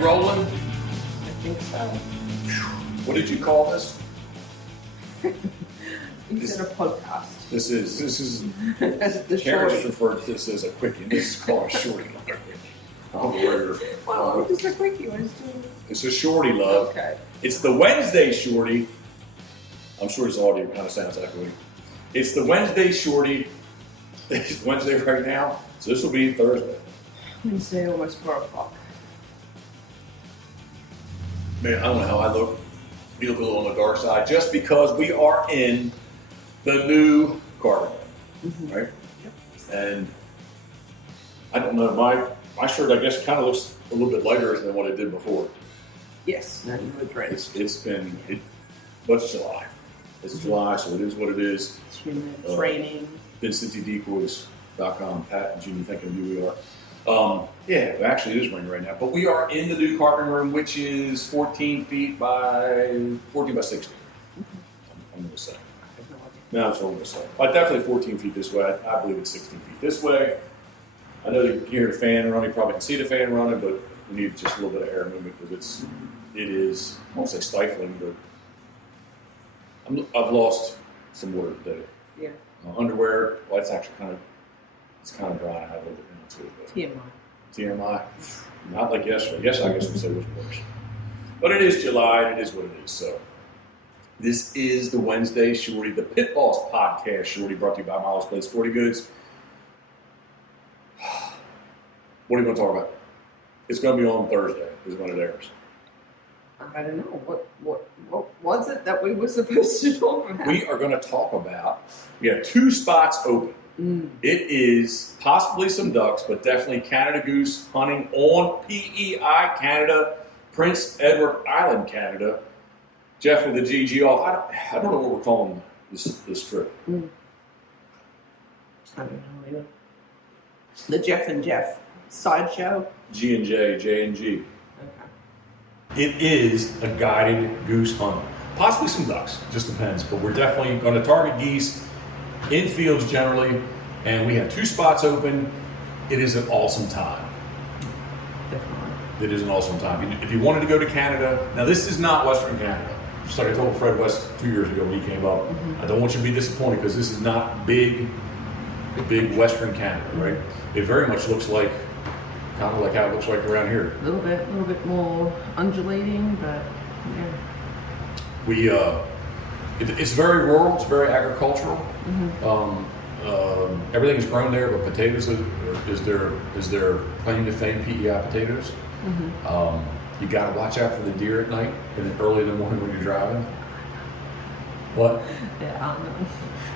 rolling? I think so. What did you call this? Instead of podcast. This is The Karen just short. referred to this as a quickie. This is called a shorty. Well, just a quickie was too. It's a shorty, love. Okay. It's the Wednesday shorty. I'm sure this audio kind of sounds echoey. It's the Wednesday shorty. It's Wednesday right now, so this will be Thursday. Wednesday, almost 4 o'clock. Man, I don't know how I look. You look a little on the dark side, just because we are in the new carpet, right? Yep. And I don't know, my shirt, I guess, kind of looks a little bit lighter than what it did before. Yes, no, you look great. But it's July. It's July, so it is what it is. It's raining. VincentyDecoys.com, Pat and Jimmy thinking who we are. Yeah, actually it is raining right now, but we are in the new carpet room, which is 14 feet by 14 by 16. I'm going to say. No, it's over so. Definitely 14 feet this way. I believe it's 16 feet this way. I know you can hear the fan running. You probably can see the fan running, but we need just a little bit of air movement because it is, I won't say stifling, but I've lost some water today. Yeah. Underwear, well, it's actually kind of dry. I have a little bit down to it. TMI. Not like yesterday. Yesterday, I guess we'd say it was worse. But it is July, and it is what it is. So this is the Wednesday Shorty, the Pitboss Podcast Shorty, brought to you by Miles Place Sporty Goods. What are you going to talk about? It's going to be on Thursday, is when it airs. I don't know. What was it that we were supposed to talk about? We are going to talk about, we have 2 spots open. It is possibly some ducks, but definitely Canada goose hunting on PEI Canada, Prince Edward Island, Canada. Jeff with the GG off. I don't know what we're calling this trip. I don't know either. The Jeff and Jeff sideshow. G&J, J&G. Okay. It is a guided goose hunt. Possibly some ducks, just depends. But we're definitely going to target geese in fields generally, and we have 2 spots open. It is an awesome time. Definitely. It is an awesome time. If you wanted to go to Canada, now this is not Western Canada. Just like I told Fred West 2 years ago when he came up, I don't want you to be disappointed because this is not big Western Canada, right? It very much looks like, kind of like how it looks like around here. A little bit more undulating, but yeah. It's very rural. It's very agricultural. Everything is grown there, but potatoes is their claim to fame. PEI potatoes. You got to watch out for the deer at night and then early in the morning when you're driving. What? Yeah, I don't know.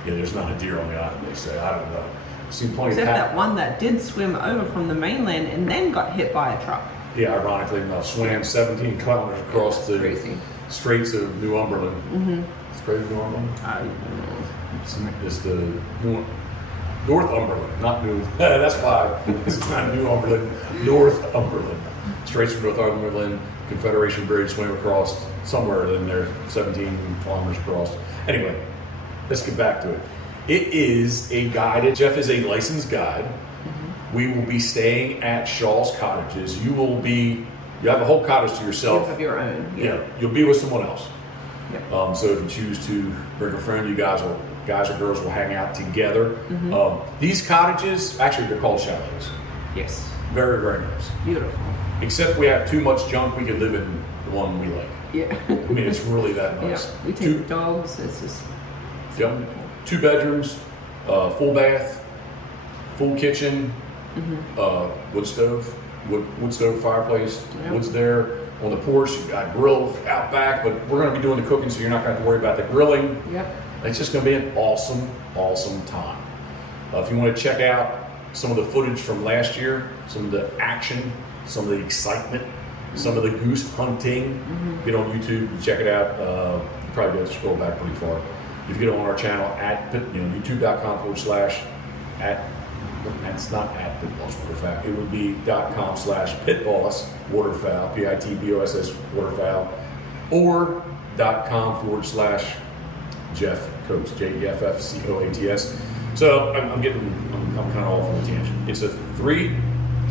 Yeah, there's not a deer on the island. They say, I don't know. I've seen plenty. Except that one that did swim over from the mainland and then got hit by a truck. Yeah, ironically enough, swam 17 kilometers across the Straits of Northumberland. Strait of Northumberland? I don't know. It's the Northumberland, not New. That's why it's not Northumberland. Northumberland. Straits of Northumberland, Confederation Bridge, swam across somewhere in there, 17 kilometers across. Anyway, let's get back to it. It is a guided. Jeff is a licensed guide. We will be staying at Shaw's Cottages. You have a whole cottage to yourself. You have your own. Yeah, you'll be with someone else. Yep. So if you choose to bring a friend, you guys or girls will hang out together. These cottages, actually, they're called chalets. Yes. Very, very nice. Beautiful. Except we have too much junk. We could live in the one we like. Yeah. I mean, it's really that nice. Yeah. We take the dogs. It's just. Yep. 2 bedrooms, full bath, full kitchen, wood stove fireplace. Yep. Wood's there. On the porch, you've got grill out back, but we're going to be doing the cooking, so you're not going to have to worry about the grilling. Yep. It's just going to be an awesome, awesome time. If you want to check out some of the footage from last year, some of the action, some of the excitement, some of the goose hunting, get on YouTube and check it out. You probably have to scroll back pretty far. If you get on our channel at youtube.com/@ it's not at Pitboss Waterfowl. It would be .com/Pitboss Waterfowl, PITBOSS Waterfowl, or .com/Jeff Coates, JEFFCOATS. So I'm kind of off on a tangent. It's a 3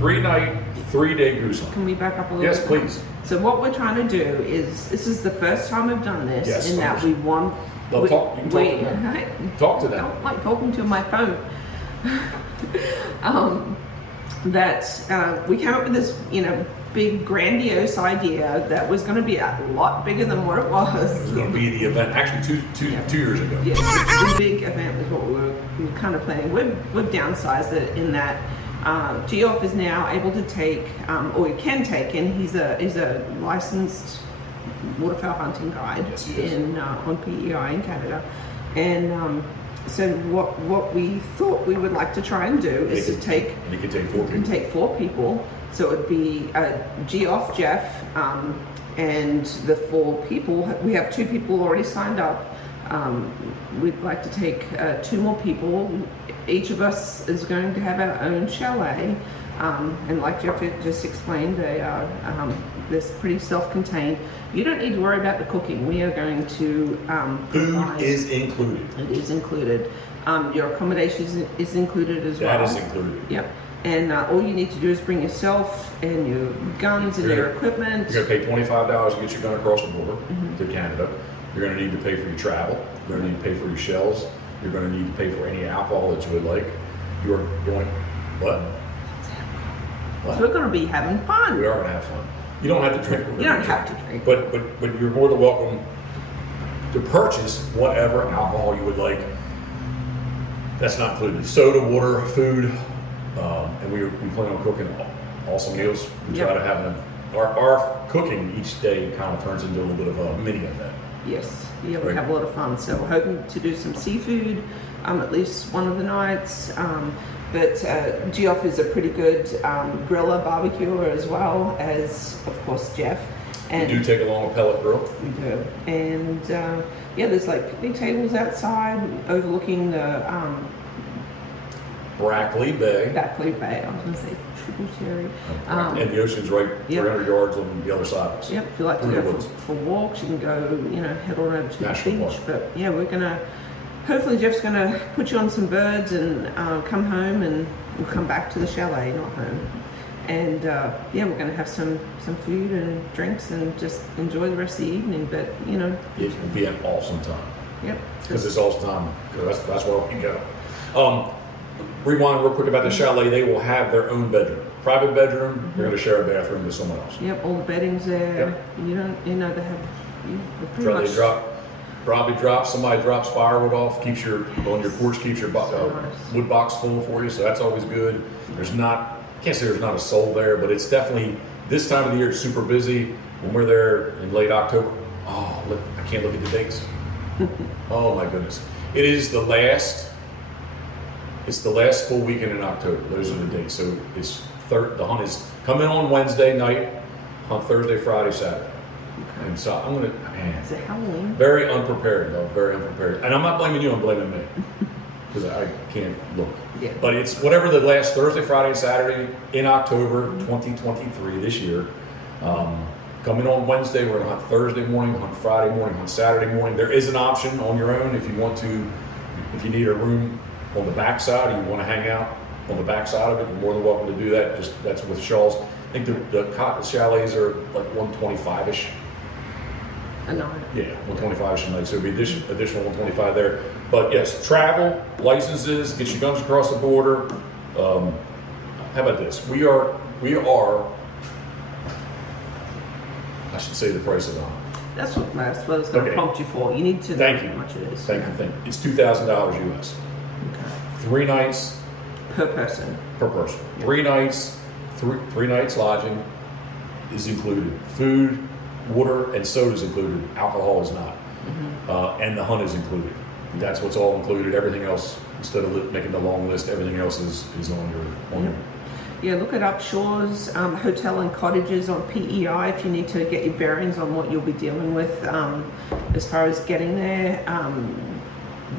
3-night, 3-day goose hunt. Can we back up a little Yes, bit? please. So what we're trying to do is, this is the first time we've done this, Yes, in that we want. Love talk. You can talk to them. Right? Talk to I them. don't like talking to my phone. We came up with this, big grandiose idea that was going to be a lot bigger than what it was. It was going to be the event, actually two years ago. Yeah, the big event was what we were kind of planning. We've downsized it in that Geoff is now able to take, or he can take, and he's a licensed waterfowl hunting guide. Yes, he is. On PEI in Canada, and so what we thought we would like to try and do is to take. And he can take 4 people. Can take 4 people. So it would be Geoff, Jeff, and the 4 people. We have 2 people already signed up. We'd like to take 2 more people. Each of us is going to have our own chalet. And like Jeff just explained, they're pretty self-contained. You don't need to worry about the cooking. We are going to Food is included. It is included. Your accommodation is included as well. That is included. Yep. And all you need to do is bring yourself and your guns and your equipment. You're going to pay $25 to get your gun across the border to Canada. You're going to need to pay for your travel. You're going to need to pay for your shells. You're going to need to pay for any alcohol that you would like. You're going, what? So we're going to be having fun. We are going to have fun. You don't have to drink. You don't have to drink. But you're more than welcome to purchase whatever alcohol you would like. That's not included. Soda, water, food, and we plan on cooking awesome meals. We try to have them. Our cooking each day kind of turns into a little bit of a mini event. Yes, yeah, we have a lot of fun. So we're hoping to do some seafood at least one of the nights. But Geoff is a pretty good griller, barbecuer, as well as, of course, Jeff. And we do take along a pellet grill. We do. And there's like picnic tables outside overlooking the Brackley Bay. Brackley Bay, I was going to say tributary. And the ocean's right 300 yards on the other side of us. Yep, if you like to go for walks, you can go, head on over to National the beach. Park. But yeah, we're going to, hopefully Jeff's going to put you on some birds and come home, and we'll come back to the chalet, not home. And we're going to have some food and drinks and just enjoy the rest of the evening. But, it will be an awesome time. Yep. Because it's awesome time. Because that's where we can go. Rewind real quick about the chalet. They will have their own bedroom, private bedroom. They're going to share a bathroom with someone else. Yep, all the bedding's there. Yep. You don't, they have. Pretty much. Somebody drops firewood off, on your porch, keeps your Nice. wood box full for you. So that's always good. Can't say there's not a soul there, but it's definitely this time of the year. It's super busy. When we're there in late October, I can't look at the dates. Oh my goodness! It's the last full weekend in October. Those are the dates. So the hunt is coming on Wednesday night, hunt Thursday, Friday, Saturday. Okay. And so I'm Is it Halloween? very unprepared though, very unprepared. And I'm not blaming you, I'm blaming me. Because I can't look. Yeah. But it's whatever the last Thursday, Friday, and Saturday in October 2023 this year. Coming on Wednesday, we're going to hunt Thursday morning, hunt Friday morning, hunt Saturday morning. There is an option on your own if you need a room on the back side, or you want to hang out on the back side of it, you're more than welcome to do that. That's with shawls. I think the chalets are like 125-ish. A night. Yeah, 125-ish a night. So it'd be additional 125 there. But yes, travel, licenses, get your guns across the border. How about this? We are. I should say the price of the hunt. That's what I was going to prompt you for. You need to know how much it is. Thank you. It's $2,000 US. Okay. 3 nights per person. Yep. 3 nights, three nights lodging is included. Food, water, and soda is included. Alcohol is not. And the hunt is included. That's what's all included. Everything else, instead of making the long list, everything else is on your. Yeah, look it up. Shores, hotel and cottages on PEI if you need to get your bearings on what you'll be dealing with as far as getting there.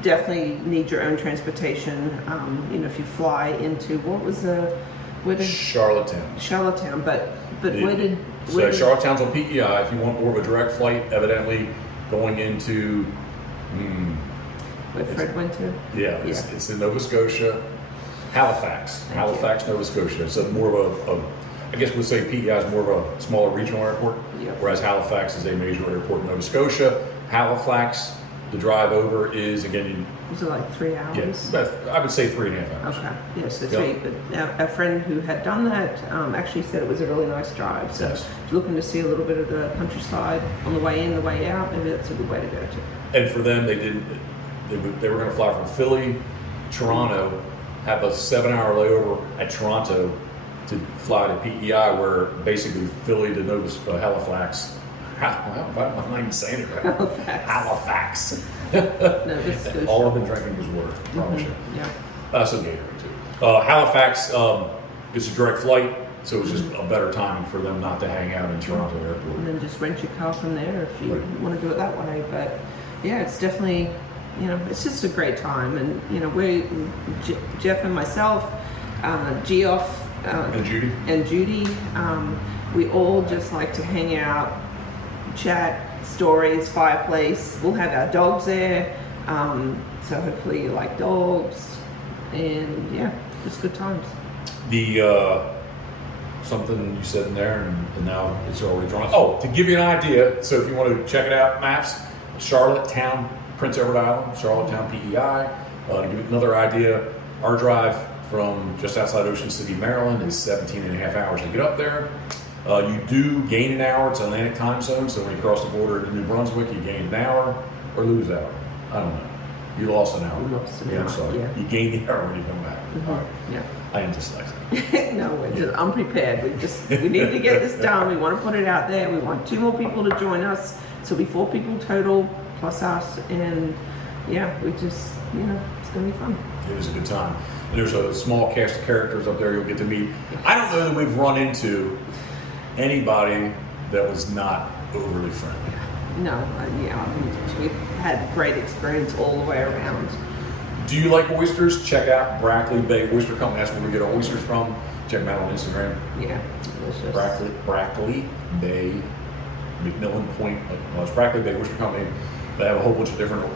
Definitely need your own transportation. If you fly into Charlottetown, but Charlottetown's on PEI. If you want more of a direct flight, evidently going into where Fred went to. It's in Nova Scotia. Halifax, Thank Halifax, Nova Scotia. It's more of a I guess we'll say PEI is more of a smaller regional airport, Yep. whereas Halifax is a major airport in Nova Scotia. Halifax, the drive over is, again, Was it like 3 hours? I would say 3.5 hours. Okay, yeah, so Yep. 3, but a friend who had done that actually said it was a really nice drive. So Yes. if you're looking to see a little bit of the countryside on the way in, the way out, maybe that's a good way to go to. And for them, they were going to fly from Philly, Toronto, have a 7-hour layover at Toronto to fly to PEI, where basically Philly to Halifax. I'm not even saying it right. Halifax. Nova Scotia. All I've been drinking is water. I promise you. Yeah. Some Gatorade too. Halifax is a direct flight, so it was just a better timing for them not to hang out in Toronto Airport. And then just rent your car from there if you Right. want to do it that way. But yeah, it's definitely, it's just a great time. And, Jeff and myself, Geoff, And Judy? and Judy, we all just like to hang out, chat, stories, fireplace. We'll have our dogs there. So hopefully you like dogs. And yeah, just good times. The something you said in there, and now it's already drawn. Oh, to give you an idea, so if you want to check it out, maps, Charlottetown, Prince Edward Island, Charlottetown, PEI. To give you another idea, our drive from just outside Ocean City, Maryland is 17.5 hours to get up there. You do gain an hour. It's Atlantic time zone, so when you cross the border into New Brunswick, you gain an hour or lose an hour. I don't know. You lost an hour. We lost an Yeah, I'm hour, sorry. yeah. You gain the hour when you come back. All right. Yeah. I am dyslexic. No, we're just unprepared. We need to get this done. We want to put it out there. We want 2 more people to join us. So it'll be 4 people total plus us. And yeah, we just, it's going to be fun. It was a good time. And there's a small cast of characters up there you'll get to meet. I don't know that we've run into anybody that was not overly friendly. No, we've had great experience all the way around. Do you like oysters? Check out Brackley Bay Oyster Company. That's where we get our oysters from. Check them out on Instagram. Yeah, delicious. Brackley Bay, McMillan Point. It's Brackley Bay Oyster Company. They have a whole bunch of different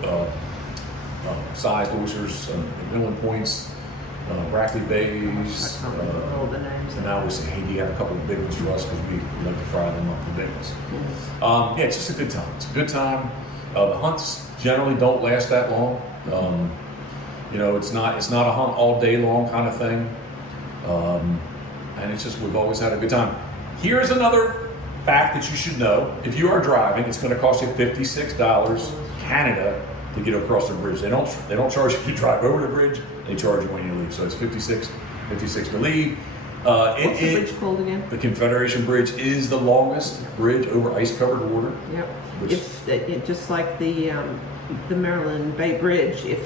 sized oysters, McMillan Points, Brackley Bays. I can't remember all the names. And now we say, hey, do you have a couple of big ones for us? Because we like to fry them up, the big ones. Yeah, it's just a good time. It's a good time. The hunts generally don't last that long. It's not a hunt all day long kind of thing. And it's just, we've always had a good time. Here's another fact that you should know. If you are driving, it's going to cost you $56 Canada to get across the bridge. They don't charge you to drive over the bridge. They charge you when you leave. So it's $56 to leave. What's the bridge called again? The Confederation Bridge is the longest bridge over ice-covered water. Yep. Just like the Maryland Bay Bridge, if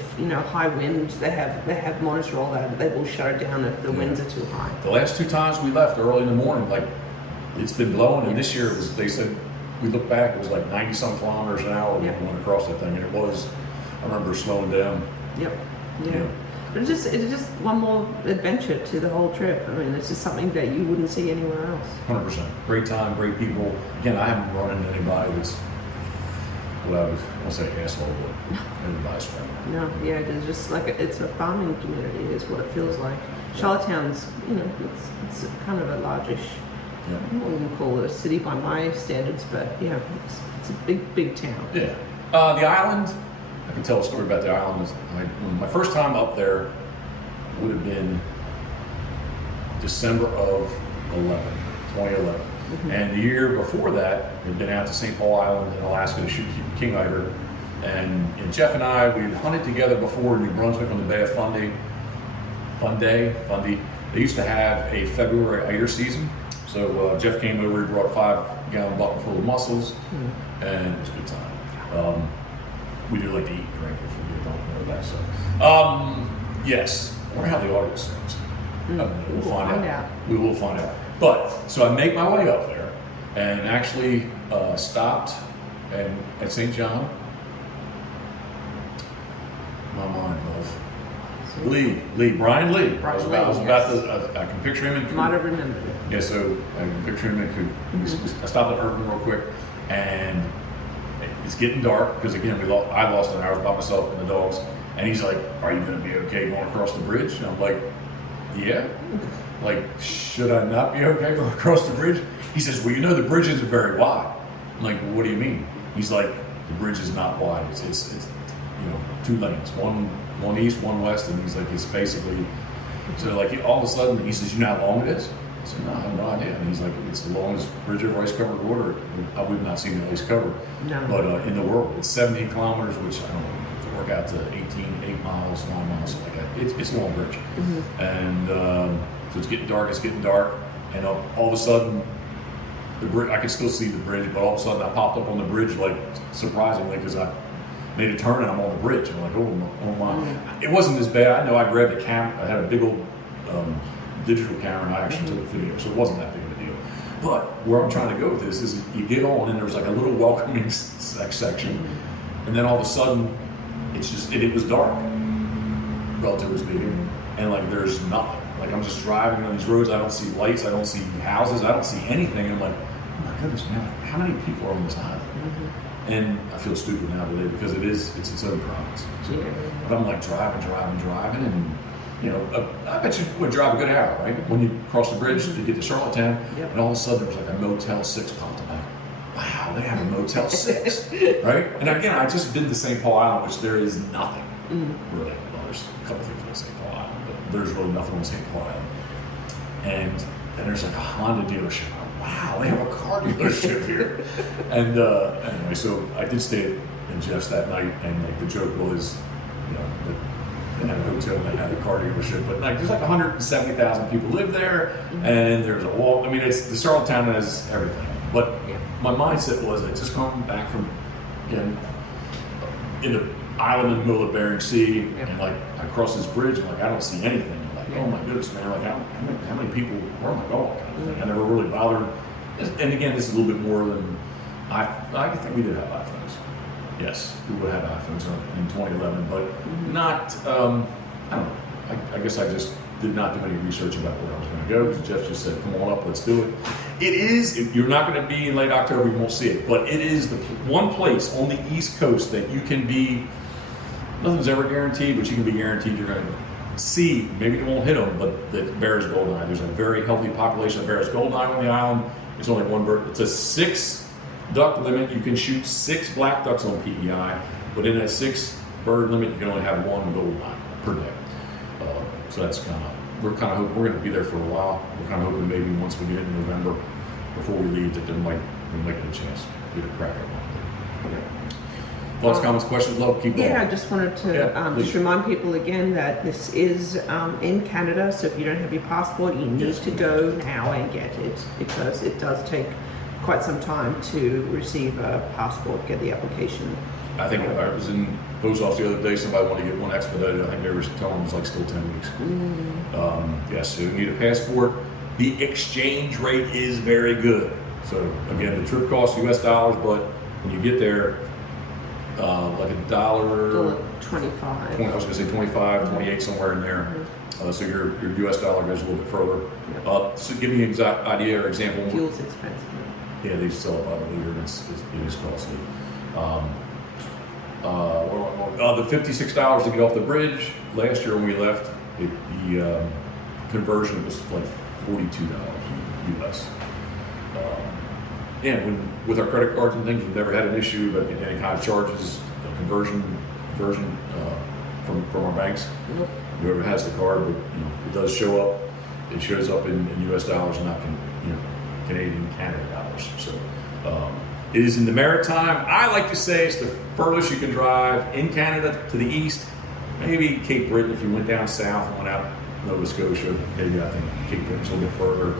high winds, they have monitor all that. They will shut it down if the winds are too high. The last 2 times we left early in the morning, like it's been blowing, and this year it was. They said we looked back, it was like 90-some kilometers an hour when we went across that thing, and it was. I remember slowing down. Yep. Yeah. But it's just one more adventure to the whole trip. I mean, it's just something that you wouldn't see anywhere else. 100%. Great time, great people. Again, I haven't run into anybody that's what I won't say asshole, but everybody's friendly. No, yeah, it's just like it's a farming community is what it feels like. Charlottetown's, it's kind of a largish. Yeah. I wouldn't call it a city by my standards, but yeah, it's a big town. Yeah. The island. I can tell a story about the island. My first time up there would have been December of 2011. And the year before that, we'd been out to St. Paul Island in Alaska to shoot king eider. And Jeff and I, we had hunted together before in New Brunswick on the Bay of Fundy. Fundy. They used to have a February eider season. So Jeff came over, he brought a 5-gallon bucket full of mussels, and it was a good time. We do like to eat and drink if you don't know that. So, yes. I wonder how the audio sounds. We'll find out. We will find out. But, so I make my way up there and actually stopped at St. John. My mind, love. Brian Lee. I can picture him in Coop. Might have remembered it. Yeah, so I can picture him in Coop. I stopped at Irvin real quick, and it's getting dark because again, I lost an hour by myself and the dogs. And he's like, "Are you going to be okay going across the bridge?" And I'm like, yeah. Like, should I not be okay going across the bridge? He says, well, you know, the bridge isn't very wide. I'm like, well, what do you mean? He's like, the bridge is not wide. It's you know, 2 lanes, one east, one west, and he's like, it's basically, so like all of a sudden, he says, you know how long it is? I said, no, I have no idea. And he's like, it's the longest bridge over ice-covered water. We've not seen it ice-covered, No. but in the world, it's 17 kilometers, which I don't know, to work out to 8 miles, 9 miles, something like that. It's a long bridge. And so it's getting dark, and all of a sudden, the bridge, I could still see the bridge, but all of a sudden I popped up on the bridge, like, surprisingly, because I made a turn and I'm on the bridge. I'm like, oh my. It wasn't as bad. I know I grabbed a camera. I had a big old digital camera, and I actually took a video, so it wasn't that big of a deal. But where I'm trying to go with this is you get on, and there's like a little welcoming section, and then all of a sudden, it was dark, relatively speaking, and like there's nothing. Like I'm just driving on these roads, I don't see lights, I don't see houses, I don't see anything. I'm like, oh my goodness, man, how many people are on this island? And I feel stupid now today because it's its own province. So, but I'm like driving, and you know, I bet you would drive a good hour, right? When you cross the bridge to get to Charlottetown, and all of a sudden there was like a Motel 6 popped up. Wow, they have a Motel 6, right? And again, I just did the St. Paul Island, which there is nothing really. Well, there's a couple things on St. Paul Island, but there's really nothing on St. Paul Island. And then there's like a Honda dealership. Wow, they have a car dealership here. And anyway, so I did stay in Jeff's that night, and like the joke was, you know, they had a hotel and they had a car dealership, but like there's like 170,000 people live there, and there's a wall. I mean, it's the Charlottetown has everything. But my mindset was, I just come back from in the island in the middle of Bering Sea, and like I cross this bridge, and like I don't see anything. I'm like, oh my goodness, man! Like how many people? Where am I going? Kind of thing. I never really bothered. And again, this is a little bit more than I think we did have iPhones. Yes, we would have iPhones in 2011, but not. I don't know. I guess I just did not do any research about where I was going to go, because Jeff just said, "Come on up, let's do it." It is. You're not going to be in late October. You won't see it, but it is the one place on the East Coast that you can be. Nothing's ever guaranteed, but you can be guaranteed you're going to see. Maybe you won't hit them, but the Barrett's Goldeneye. There's a very healthy population of Barrett's Goldeneye on the island. It's only one bird. It's a 6 duck limit. You can shoot 6 black ducks on PEI, but in that 6 bird limit, you can only have 1 goldeneye per day. So that's we're kind of hoping we're going to be there for a while. We're kind of hoping maybe once we get in November, before we leave, that we might get a chance to get a crack at one. Okay. Thoughts, comments, questions, love, keep going. Yeah, I just wanted to just remind people again that this is in Canada, so if you don't have your passport, you need to go now and get it, because it does take quite some time to receive a passport, get the application. I think I was in the post office the other day, somebody wanted to get one expedited. I think they were telling them it was like still 10 weeks. Yes, so you need a passport. The exchange rate is very good. So again, the trip costs US dollars, but when you get there, like $1. $1.25. I was going to say 25, 28, somewhere in there. So your US dollar goes a little bit further. So give me an exact idea or example. Fuel's expensive. Yeah, they sell it by the liter, and it is costly. The $56 to get off the bridge. Last year when we left, the conversion was like $42 US. And with our credit cards and things, we've never had an issue about getting any kind of charges, conversion from our banks. Whoever has the card, but it does show up. It shows up in US dollars, not Canadian, Canada dollars. So it is in the maritime. I like to say it's the furthest you can drive in Canada to the east. Maybe Cape Breton if you went down south and went out Nova Scotia. Maybe I think Cape Breton's a little bit further.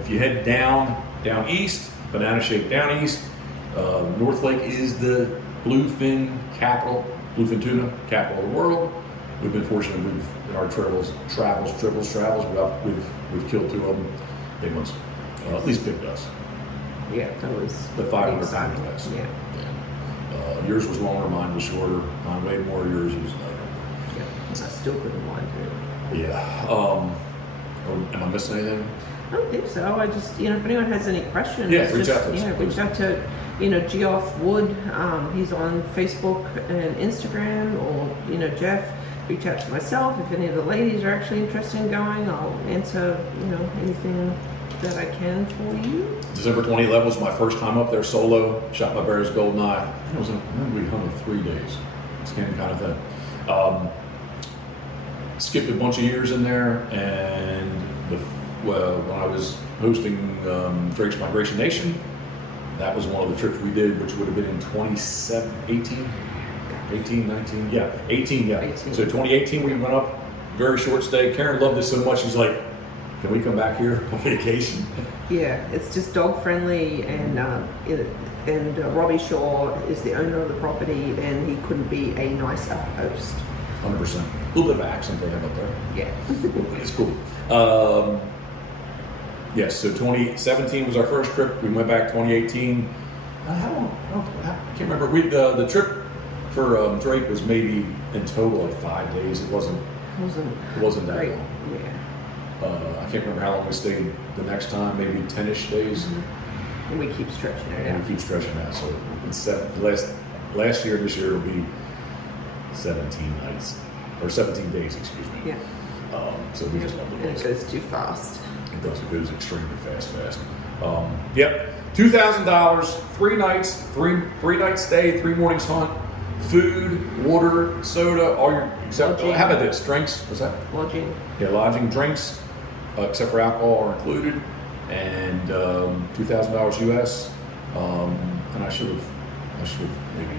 If you head down east, banana shape down east, North Lake is the bluefin capital, bluefin tuna capital of the world. We've been fortunate in our travels, we've killed 2 of them, big ones, at least big ducks. Yeah, that was the 500 pound class. Yeah. Yours was longer, mine was shorter. Mine weighed more, yours was lighter. Yeah, I still couldn't mind it. Yeah. Am I missing anything? I don't think so. I just, if anyone has any questions, reach out to us. Yeah, reach out to, Geoff Wood. He's on Facebook and Instagram, or, Jeff. reach out to myself. If any of the ladies are actually interested in going, I'll answer, anything that I can for you. December 2011 was my first time up there solo. Shot my Bear's Golden Eye. I think we hunted 3 days. Same kind of thing. Skipped a bunch of years in there, and when I was hosting Drake's Migration Nation, that was one of the trips we did, which would have been in 18, 19, yeah, 18, yeah. 18. So 2018 we went up, very short stay. Karen loved it so much, she's like, can we come back here on vacation? Yeah, it's just dog friendly, and Robbie Shaw is the owner of the property, and he couldn't be a nicer host. 100%. A little bit of accent they have up there. Yeah. It's cool. Yes, so 2017 was our first trip. We went back 2018. I can't remember. The trip for Drake was maybe in total like 5 days. It wasn't that great. long. Yeah. I can't remember how long we stayed the next time, maybe 10-ish days. Mm-hmm. And we keep stretching it And out. we keep stretching out. So it's last year, this year will be 17 nights, or 17 days, excuse me. Yeah. So we just love the And it place. goes too fast. It does. It goes extremely fast. Yep. $2,000, 3 nights, three night stay, 3 mornings hunt, food, water, soda, all your except. Lodging. How about this? Drinks. What's that? Lodging. Yeah, lodging, drinks, except for alcohol, are included, and $2,000 US. And I should have maybe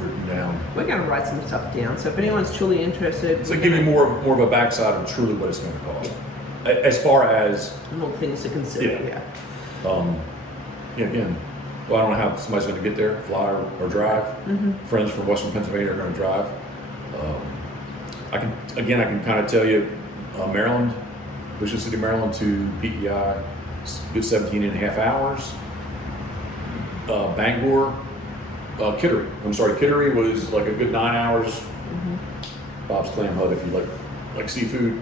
written down. We're going to write some stuff down. So if anyone's truly interested, So give you more of a backside of truly what it's going to cost, as far as more things to consider. Yeah. Yeah. again. Well, I don't know how somebody's going to get there, fly or drive. Mm-hmm. Friends from Western Pennsylvania are going to drive. I can kind of tell you, Maryland, Mission City, Maryland to PEI, good 17 and a half hours. Bangor, Kittery. Kittery was like a good 9 hours. Mm-hmm. Bob's Clam Hut, if you like seafood.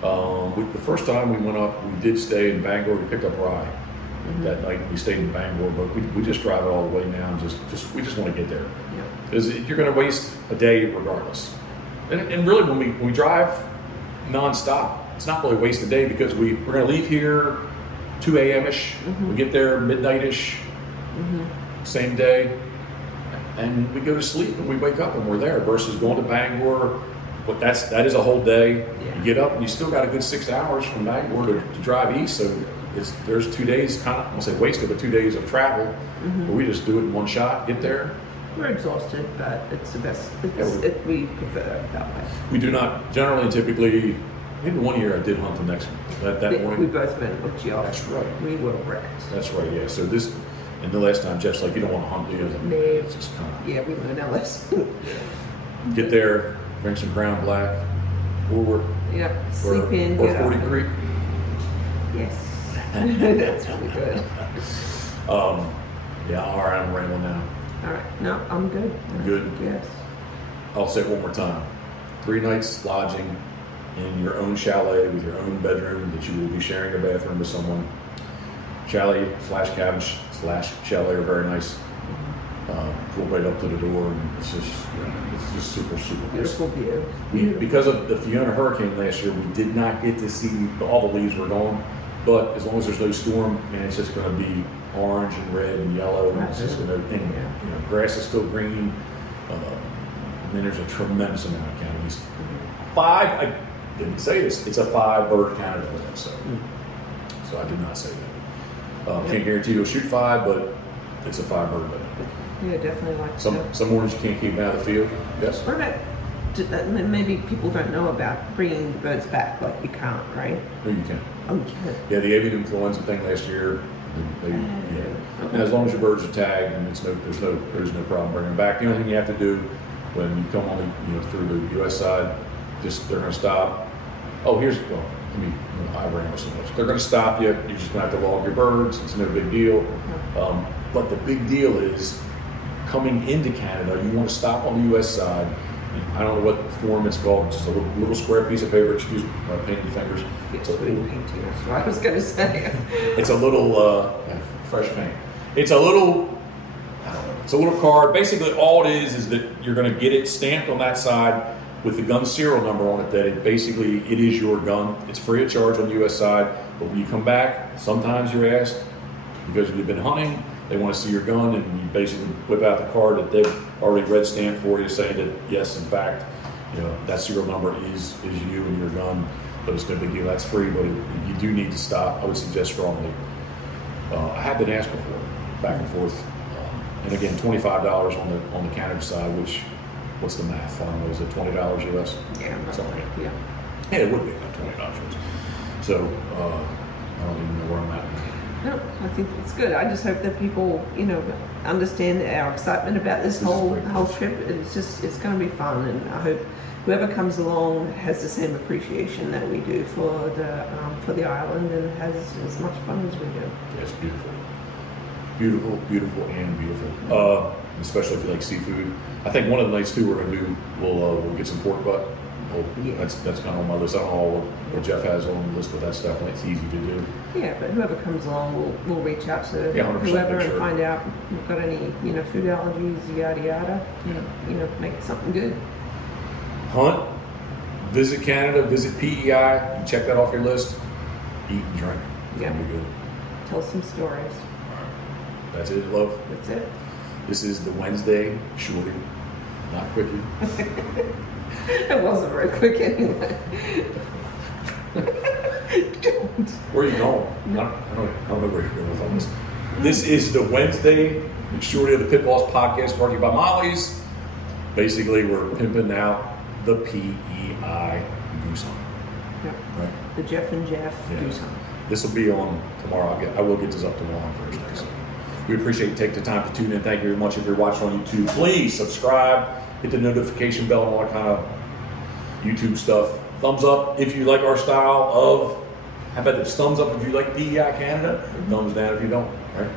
The first time we went up, we did stay in Bangor. We picked up rye. Mm-hmm. That night we stayed in Bangor, but we just drive it all the way now. And we just want to get there, Yeah. because you're going to waste a day regardless. And really, when we drive nonstop, it's not really waste a day, because we're going to leave here 2 a.m.-ish. Mm-hmm. We get there midnight-ish, Mm-hmm. same day, and we go to sleep and we wake up and we're there. Versus going to Bangor, but that is a whole day. Yeah. You get up and you still got a good 6 hours from Bangor to drive east. So there's 2 days, kind of, I won't say wasted, but 2 days of travel. Mm-hmm. But we just do it in one shot, get there. We're exhausted, but it's the best. We prefer it that way. We do not generally, typically, maybe 1 year I did hunt the next one. That We morning. both went with Geoff. That's right. We were wrecked. That's right, yeah. So and the last time, Jeff's like, you don't want to hunt, do you? No. It's just kind of. Yeah, we learned our lesson. Get there, bring some Crown Black, or Sleep in, or get 40 up. Creek. Yes. That's really good. Yeah, all right, I'm rambling now. All right. No, I'm good. Good? Yes. I'll say it one more time. 3 nights lodging in your own chalet with your own bedroom that you will be sharing a bathroom with someone. Chalet / cabin / chalet are very nice. Pull right up to the door, and it's just super nice. Beautiful view. Because of the Fiona hurricane last year, we did not get to see all the leaves were gone. But as long as there's no storm, man, it's just going to be orange and red and yellow, and it's just going to. Grass is still green. And then there's a tremendous amount of canopies. 5. I didn't say this. It's a 5-bird canopy limit, so I did not say that. Can't guarantee you'll shoot 5, but it's a 5-bird limit. Yeah, definitely like Some mornings you can't keep them out of the field. Yes. What about, maybe people don't know about bringing the birds back, like you can't, right? No, you can. Oh, you can. Yeah, the avian influenza thing last year. Okay. And as long as your birds are tagged, and there's no problem bringing them back. The only thing you have to do when you come on through the U.S. side, they're going to stop. I ramble so much. They're going to stop you. You're just going to have to log your birds. It's no big deal. But the big deal is coming into Canada. You want to stop on the U.S. side. I don't know what form it's called. Just a little square piece of paper. Excuse my painted fingers. It's painting. That's what I was going to say. It's a little fresh paint. It's a little. I don't know. It's a little card. Basically, all it is that you're going to get it stamped on that side. with the gun serial number on it that it basically it is your gun. It's free of charge on the U.S. side, but when you come back, sometimes you're asked because you've been hunting. They want to see your gun, and you basically whip out the card that they've already red stamped for you, saying that yes, in fact, that serial number is you and your gun. But it's no big deal. That's free, but you do need to stop. I would suggest strongly. I have been asked before, back and forth, and again, $25 on the Canada side. Which, what's the math? I don't know. Is it $20 US? Yeah, Something like that. yeah. It would be about $20. So I don't even know where I'm at. No, I think it's good. I just hope that people, understand our excitement about this whole trip. It's going to be fun, and I hope whoever comes along has the same appreciation that we do for the island and has as much fun as we do. Yeah, it's beautiful, beautiful, beautiful, and beautiful. Especially if you like seafood. I think one of the nights too we're going to do we'll get some pork butt. Yeah. That's kind of on my list. I don't know what Jeff has on the list, but that's definitely it's easy to do. Yeah, but whoever comes along, we'll reach out to 100%, whoever sure. and find out if we've got any food allergies, yada yada. Yeah. Make it something good. Hunt, visit Canada, visit PEI. You check that off your list. Eat and drink. It's Yeah. gonna be good. Tell some stories. That's it, love. That's it. This is the Wednesday shorty, not quickie. It wasn't very quick anyway. Where are you going? I don't know where you're going with all this. This is the Wednesday shorty of the Pitboss podcast brought to you by Molly's. Basically, we're pimping out the PEI Goose Hunt. Yep. Right? The Jeff and Jeff Yeah. Goose Hunt. This will be on tomorrow. I will get this up tomorrow on Thursday. So we appreciate you taking the time to tune in. Thank you very much. If you're watching on YouTube, please subscribe, hit the notification bell, and all that kind of YouTube stuff. Thumbs up if you like our style of. How about this? Thumbs up if you like PEI Canada. Thumbs down if you don't. Right?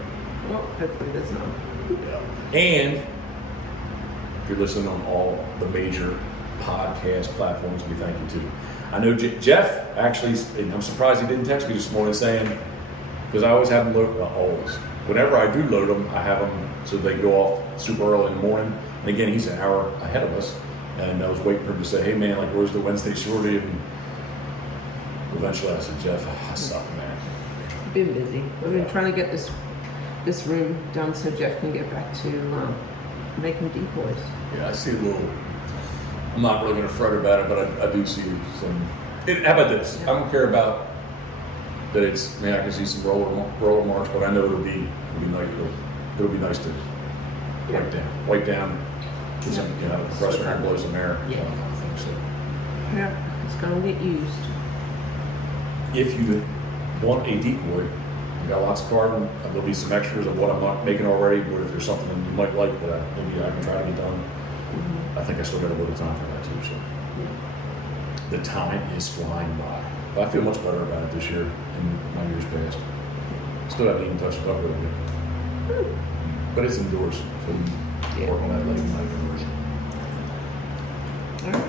Well, hopefully there's none. Yeah. And if you're listening on all the major podcast platforms, we thank you too. I know Jeff actually, and I'm surprised he didn't text me this morning saying, because I always have them load, well, always. Whenever I do load them, I have them so they go off super early in the morning. And again, he's an hour ahead of us. And I was waiting for him to say, hey man, like where's the Wednesday shorty? And eventually I said, Jeff, I suck, man. Been busy. We've been trying to get this room done so Jeff can get back to making decoys. Yeah, I see a little. I'm not really going to fret about it, but I do see some. How about this? I don't care about that. I can see some roller marks, but I know it'll be nice. It'll be nice to wipe down, get some compressor air, blow some air. Yeah. Kind of thing, so. Yeah, it's gonna get used. If you want a decoy, I got lots of carbon. There'll be some extras of what I'm not making already. But if there's something that you might like that maybe I can try to get done. I think I still got a little time for that too. So the time is flying by. But I feel much better about it this year than my years past. Still haven't even touched it up really good. But it's indoors, so you work on that late night indoors. All right.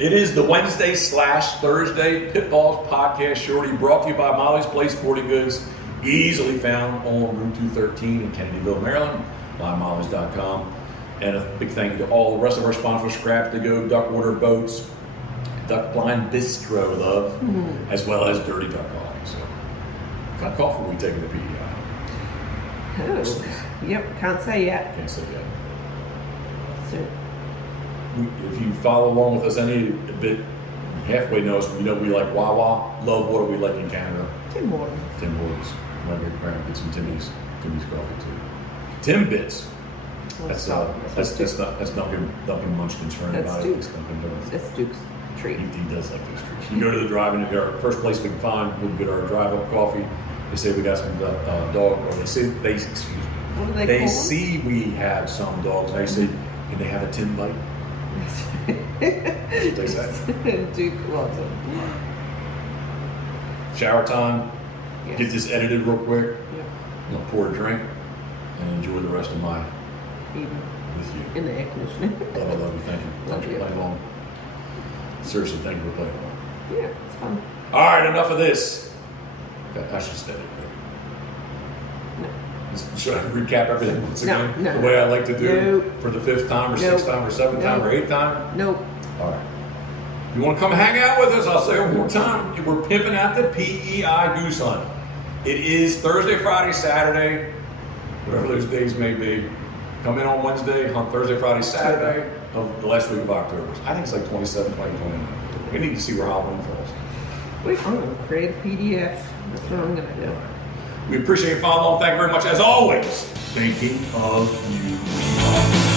It is the Wednesday/Thursday Pitboss Podcast Shorty, brought to you by Molly's Place Sporting Goods, easily found on Route 213 in Kennedyville, Maryland, mymollies.com. And a big thank you to all the rest of our sponsors, Scrap to Go, Duckwater Boats, Duck Blind Bistro, love, as well as Dirty Duck Coffee. So, what kind of coffee are we taking to PEI? Oh, yep, can't say yet. Can't say yet. So, If you follow along with us any bit, halfway knows, we like Wawa. Love what do we like in Canada? Tim Hortons. Tim Hortons. Might get some Timmy's coffee too. Timbits. That's Duncan Munchkins for anybody. That's Duke. It's Dunkin' Donuts. That's Duke's treat. He does like those treats. You go to the drive-in, our first place we can find, we get our drive-up coffee. They say we got some dog, or they What do they call see we have some dogs. They say, can they have a tin bite? That's what they say. Duke loves it. Shower time. Yes. Get this edited real quick. Yeah. I'm gonna pour a drink and enjoy the rest of my Even with you. in the air conditioning. Love, I love you. Thank you. Love Thanks for you. playing along. Seriously, thank you for playing along. Yeah, it's fun. All right, enough of this. I should stay. No. Should I recap everything once No, again? no. The way I like to do Nope. for the 5th time or Nope. 6th time or 7th time or 8th time? Nope. All right. you want to come hang out with us, I'll say it one more time. We're pimping out the PEI Goose Hunt. It is Thursday, Friday, Saturday, whatever those days may be. Come in on Wednesday, hunt Thursday, Friday, Saturday of the last week of October. I think it's like 27, 29. We need to see where Halloween falls. Wait, I'm going to create a PDF. That's what I'm going to do. We appreciate you following along. Thank you very much. As always, thinking of you.